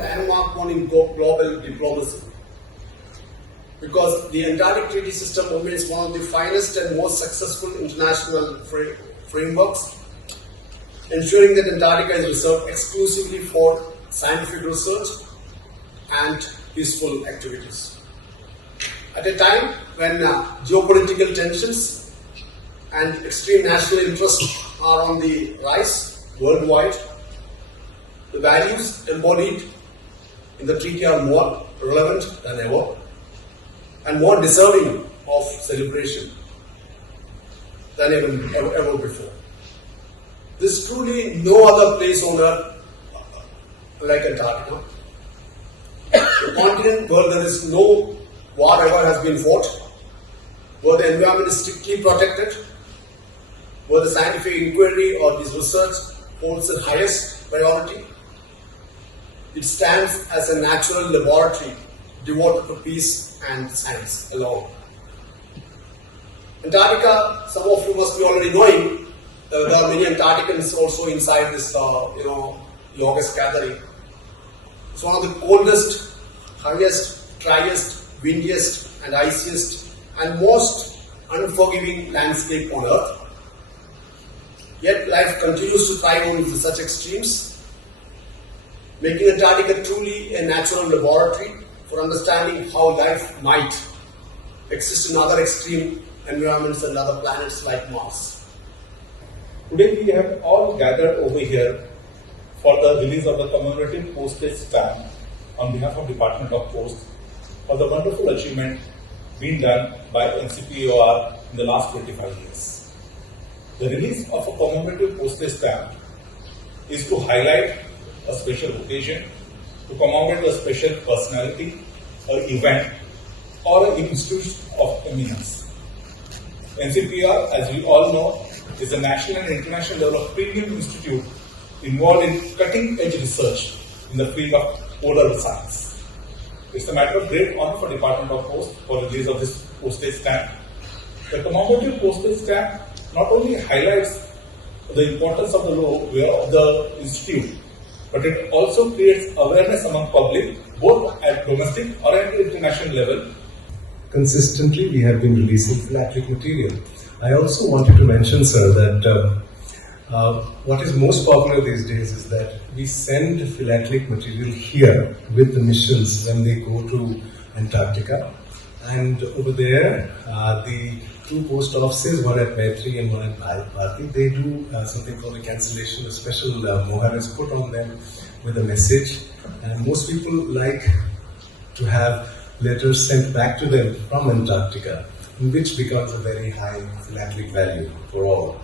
Landmark one in global diplomacy, because the Antarctic Treaty System remains one of the finest and most successful international frameworks, ensuring that Antarctica is reserved exclusively for scientific research and peaceful activities. At a time when geopolitical tensions and extreme national interests are on the rise worldwide, the values embodied in the treaty are more relevant than ever and more deserving of celebration than ever before. There is truly no other place on earth like Antarctica. A continent where there is no war ever has been fought, where the environment is strictly protected, where the scientific inquiry or this research holds the highest priority. It stands as a natural laboratory devoted to peace and science alone. Antarctica, some of you must be already knowing, there are many Antarcticans also inside this, August gathering. It's one of the coldest, highest, driest, windiest and iciest and most unforgiving landscape on Earth. Yet life continues to thrive on such extremes, making Antarctica truly a natural laboratory for understanding how life might exist in other extreme environments and other planets like Mars. Today we have all gathered over here for the release of the commemorative postage stamp on behalf of Department of Post for the wonderful achievement being done by NCPOR in the last 25 years. The release of a commemorative postage stamp is to highlight a special occasion, to commemorate a special personality, or event, or an institute of eminence. NCPR, as we all know, is a national and international level of premium institute involved in cutting-edge research in the field of polar science. It's a matter of great honor for Department of Post for the release of this postage stamp. The commemorative postage stamp not only highlights the importance of the institute, but it also creates awareness among public, both at domestic or at international level. Consistently, we have been releasing philatelic material. I also wanted to mention, sir, that what is most popular these days is that we send philatelic material here with the missions when they go to Antarctica. And over there, the two post offices, one at Maitri and one at Bharti, they do something called a cancellation. A special mohair is put on them with a message. And most people like to have letters sent back to them from Antarctica, which becomes a very high philatelic value for all.